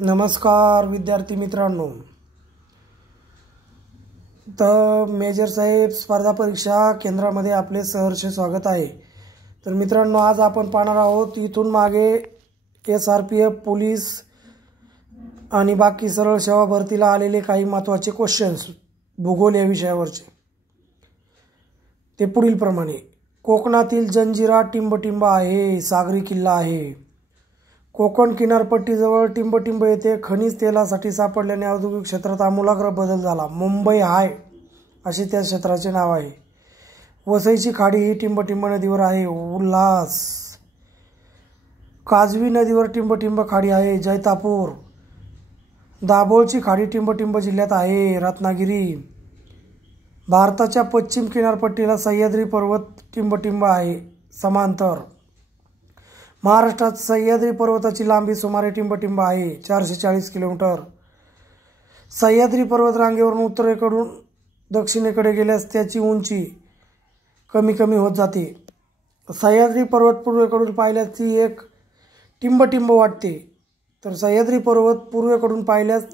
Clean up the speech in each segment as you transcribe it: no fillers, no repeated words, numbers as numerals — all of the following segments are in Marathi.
नमस्कार विद्यार्थी मित्रांनो। तर मेजर साहेब स्पर्धा परीक्षा केंद्रामध्ये आपले सहर्ष स्वागत आहे। तर मित्रांनो, आज आपण पाहणार आहोत इथून मागे SRPF पोलीस आणि बाकी सरळ सेवा भरतीला आलेले काही महत्त्वाचे क्वेश्चन्स भूगोल या विषयावरचे। ते पुढील प्रमाणे: कोकणातील जंजिरा टिंबटिंब आहे, सागरी किल्ला आहे। कोकण किनारपट्टीजवळ टिंबटिंब येथे खनिज तेलासाठी सापडल्याने औद्योगिक क्षेत्रात आमूलाग्र बदल झाला। मुंबई हाय असे त्या क्षेत्राचे नाव आहे। वसईची खाडी ही टिंबटिंब नदीवर आहे। उल्हास काजवी नदीवर टिंबटिंब खाडी आहे। जैतापूर दाभोळची खाडी टिंबटिंब जिल्ह्यात आहे। रत्नागिरी भारताच्या पश्चिम किनारपट्टीला सह्याद्री पर्वत टिंबटिंब आहे समांतर। महाराष्ट्रात सह्याद्री पर्वताची लांबी सुमारे टिंबटिंब आहे 440 किलोमीटर। सह्याद्री पर्वत रांगेवरून उत्तरेकडून दक्षिणेकडे गेल्यास त्याची उंची कमी कमी होत जाते। सह्याद्री पर्वत पूर्वेकडून पाहिल्यास ती एक टिंबटिंब वाटते, तर सह्याद्री पर्वत पूर्वेकडून पाहिल्यास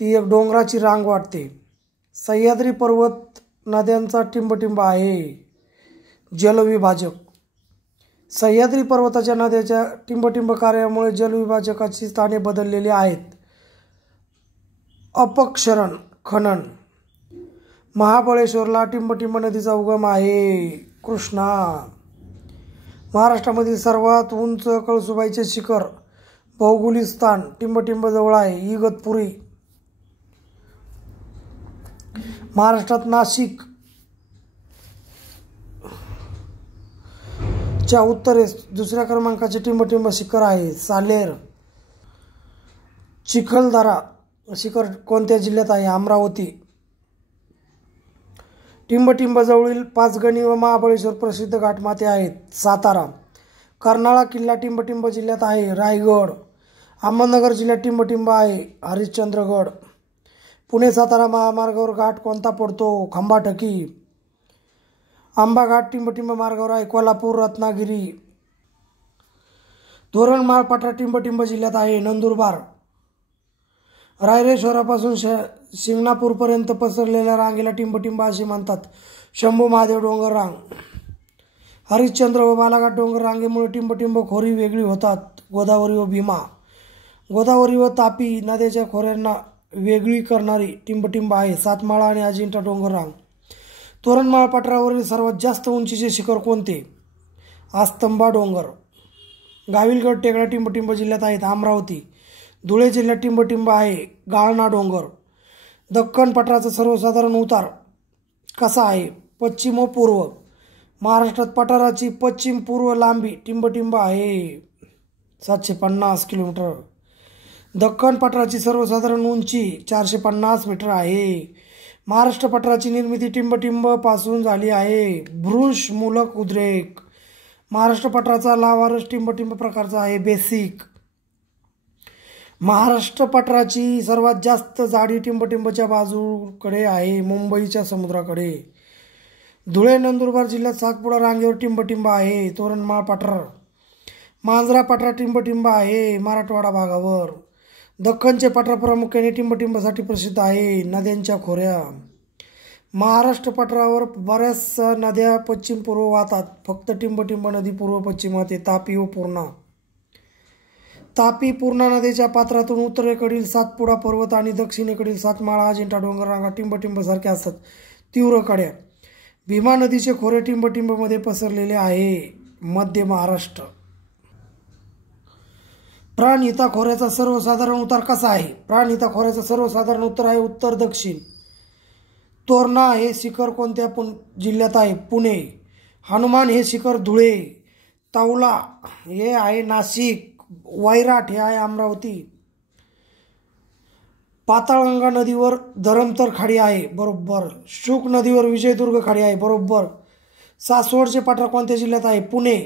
ती एक डोंगराची रांग वाटते। सह्याद्री पर्वत नद्यांचा टिंबटिंब आहे। जलविभाजक सह्याद्री पर्वताच्या नद्याच्या टिंबटिंब कार्यामुळे जलविभाजकाची स्थाने बदललेली आहेत। अपक्षरण खनन महाबळेश्वरला टिंबटिंब नदीचा उगम आहे। कृष्णा महाराष्ट्रामधील सर्वात उंच कळसुबाईचे शिखर भौगोलिक स्थान टिंबटिंब जवळ आहे। इगतपुरी महाराष्ट्रात नाशिक च्या उत्तरेस दुसऱ्या क्रमांकाचे टिंबटिंब शिखर आहे। सालेर चिखलदरा शिखर कोणत्या जिल्ह्यात आहे? अमरावती। टिंबटिंब जवळील पाचगणी व महाबळेश्वर प्रसिद्ध घाटमाथे आहेत। सातारा कर्नाळा किल्ला टिंबटिंब जिल्ह्यात आहे। रायगड अहमदनगर जिल्ह्यात टिंबटिंब आहे। हरिश्चंद्रगड पुणे सातारा महामार्गावर घाट कोणता पडतो? खंबाटकी। आंबा घाट टिंबटिंब मार्गावर आहे। कोल्हापूर रत्नागिरी धोरणमाळ पठार टिंबटिंब जिल्ह्यात आहे। नंदुरबार रायरे शहरापासून शिंगणापूरपर्यंत पसरलेल्या रांगेला टिंबटिंब असे म्हणतात। शंभू महादेव डोंगर रांग हरिश्चंद्र व बालाघाट डोंगर रांगेमुळे टिंबटिंब खोरी वेगळी होतात। गोदावरी व भीमा गोदावरी व तापी नद्याच्या खोऱ्यांना वेगळी करणारी टिंबटिंब आहे। सातमाळा आणि अजिंठा डोंगर रांग तोरणमाळ पठारावरील सर्वात जास्त उंचीचे शिखर कोणते? आस्तंबा डोंगर। गाविलगड टेकड्या टिंबटिंब जिल्ह्यात आहेत। अमरावती धुळे जिल्ह्यात टिंबटिंब आहे। गाळणा डोंगर दख्खन पठाराचा सर्वसाधारण उतार कसा आहे? पश्चिम व पूर्व। महाराष्ट्रात पठाराची पश्चिम पूर्व लांबी टिंबटिंब आहे 750 किलोमीटर। दख्खन पठाराची सर्वसाधारण उंची 450 मीटर आहे। महाराष्ट्र पठाराची निर्मिती टिंबटिंब पासून झाली आहे। भ्रूश मूलक उद्रेक महाराष्ट्र पठाराचा लावारस टिंबटिंब प्रकारचा आहे। बेसिक महाराष्ट्र पठाराची सर्वात जास्त जाडी टिंबटिंबच्या बाजूकडे आहे, मुंबईच्या समुद्राकडे। धुळे नंदुरबार जिल्ह्यात सातपुडा रांगेवर टिंबटिंब आहे। तोरणमाळ पठार मांजरा पठार टिंबटिंब आहे मराठवाडा भागावर। दख्खनचे पठार प्रामुख्याने टिंबटिंबसाठी प्रसिद्ध आहे। नद्यांच्या खोऱ्या महाराष्ट्र पठारावर बऱ्याच नद्या पश्चिम पूर्व वाहतात, फक्त टिंबटिंब नदी पूर्व पश्चिम वाहते। तापी व पूर्णा तापी पूर्णा नदीच्या पात्रातून उत्तरेकडील सातपुडा पर्वत आणि दक्षिणेकडील सातमाळा अजिंठा डोंगर रांगा टिंबटिंब सारख्या असतात, तीव्र कड्या। भीमा नदीचे खोरे टिंबटिंबमध्ये पसरलेले आहे। मध्य महाराष्ट्र प्राणहिता खोऱ्याचा सर्वसाधारण उतार कसा आहे? प्राणहिता खोऱ्याचा सर्वसाधारण उत्तर आहे उत्तर दक्षिण। तोरणा हे शिखर कोणत्या जिल्ह्यात आहे? पुणे। हनुमान हे शिखर धुळे। तौला हे आहे नाशिक। वैराट हे आहे अमरावती। पाताळगंगा नदीवर धरमतर खाडी आहे, बरोबर। शुक नदीवर विजयदुर्ग खाडी आहे, बरोबर। सासवडचे पठार कोणत्या जिल्ह्यात आहे? पुणे।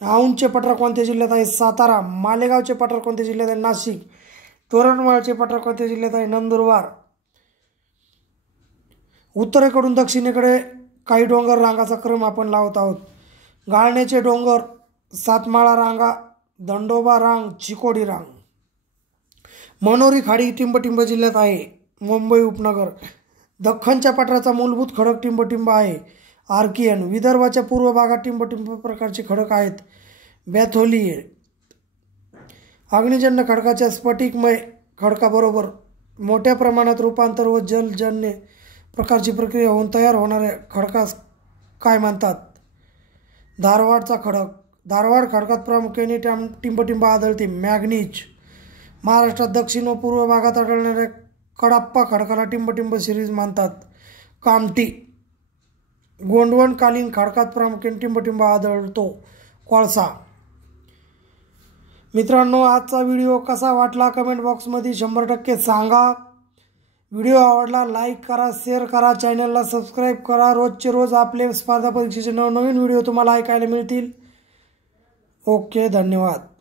औंधचे पठार कोणत्या जिल्ह्यात आहे? सातारा। मालेगावचे पठार कोणत्या जिल्ह्यात आहे? नाशिक। तोरणमाळचे पठार कोणत्या जिल्ह्यात आहे? नंदुरबार। उत्तरेकडून दक्षिणेकडे काही डोंगर रांगाचा क्रम आपण लावत आहोत। गाळण्याचे डोंगर, सातमाळा रांगा, दंडोबा रांग, चिकोडी रांग। मनोरी खाडी टिंबटिंब जिल्ह्यात आहे. मुंबई उपनगर. दख्खनच्या पठाराचा मूलभूत खडक टिंबटिंब आहे. आर्कियन. विदर्भाच्या पूर्व भागात टिंबटिंब प्रकारचे खडक आहेत. बॅथोलिये. अग्निजन्य खडकाच्या स्फटिकमय खडकाबरोबर मोठ्या प्रमाणात रूपांतर व जलजन्य प्रकारची प्रक्रिया होऊन तयार होणाऱ्या खडकास काय म्हणतात? धारवाडचा खडक. धारवाड खडकात प्रामुख्याने टिंबटिंब आढळते. मॅंगनीज. महाराष्ट्रात दक्षिण व पूर्व भागात आढळणाऱ्या कडप्पा खडकाला टिंबटिंब सिरीज म्हणतात. कामठी. गोंडवणकालीन खडकात प्रामुख्याने टिंबटिंब आढळतो. कोळसा. मित्रांनो, आजचा व्हिडिओ कसा वाटला कमेंट बॉक्समध्ये 100% सांगा. व्हिडिओ आवडला लाईक करा, शेअर करा, चॅनलला सबस्क्राईब करा. रोजचे रोज आपले स्पर्धा परीक्षेचे नवनवीन व्हिडिओ तुम्हाला ऐकायला मिळतील. ओके, धन्यवाद.